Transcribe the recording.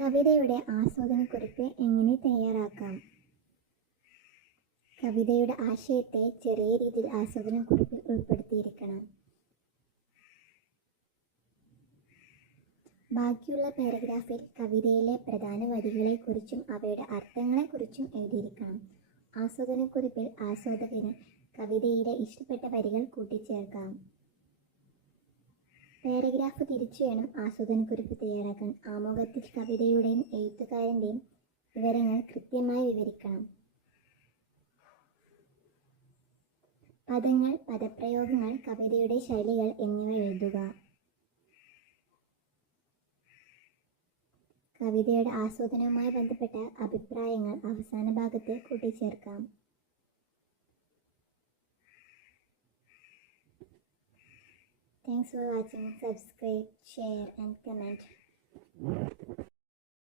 കവിതയുടെ ആസ്വാദനക്കുറിപ്പ് എങ്ങനെ തയ്യാറാക്കാം? കവിതയുടെ ആശയത്തെ ചെറിയ രീതിയിൽ ആസ്വാദനക്കുറിപ്പിൽ ഉൾപ്പെടുത്തിയിരിക്കണം. ബാക്കിയുള്ള പാരഗ്രാഫിൽ കവിതയിലെ പ്രധാന വരികളെക്കുറിച്ചും അവയുടെ അർത്ഥങ്ങളെക്കുറിച്ചും എഴുതിയിരിക്കണം. ആസ്വാദനക്കുറിപ്പിൽ ആസ്വാദകന് കവിതയിലെ ഇഷ്ടപ്പെട്ട വരികൾ കൂട്ടിച്ചേർക്കാം. പാരഗ്രാഫ് തിരിച്ചു വേണം ആസ്വാദനക്കുറിപ്പ് തയ്യാറാക്കാൻ. ആമുഖത്തിൽ കവിതയുടെയും എഴുത്തുകാരന്റെയും വിവരങ്ങൾ കൃത്യമായി വിവരിക്കണം. പദങ്ങൾ പദപ്രയോഗങ്ങൾ കവിതയുടെ ശൈലികൾ എന്നിവ എഴുതുക. കവിതയുടെ ആസ്വാദനവുമായി ബന്ധപ്പെട്ട അഭിപ്രായങ്ങൾ അവസാന ഭാഗത്ത് കൂട്ടിച്ചേർക്കാം. Thanks for watching. Subscribe, share and comment.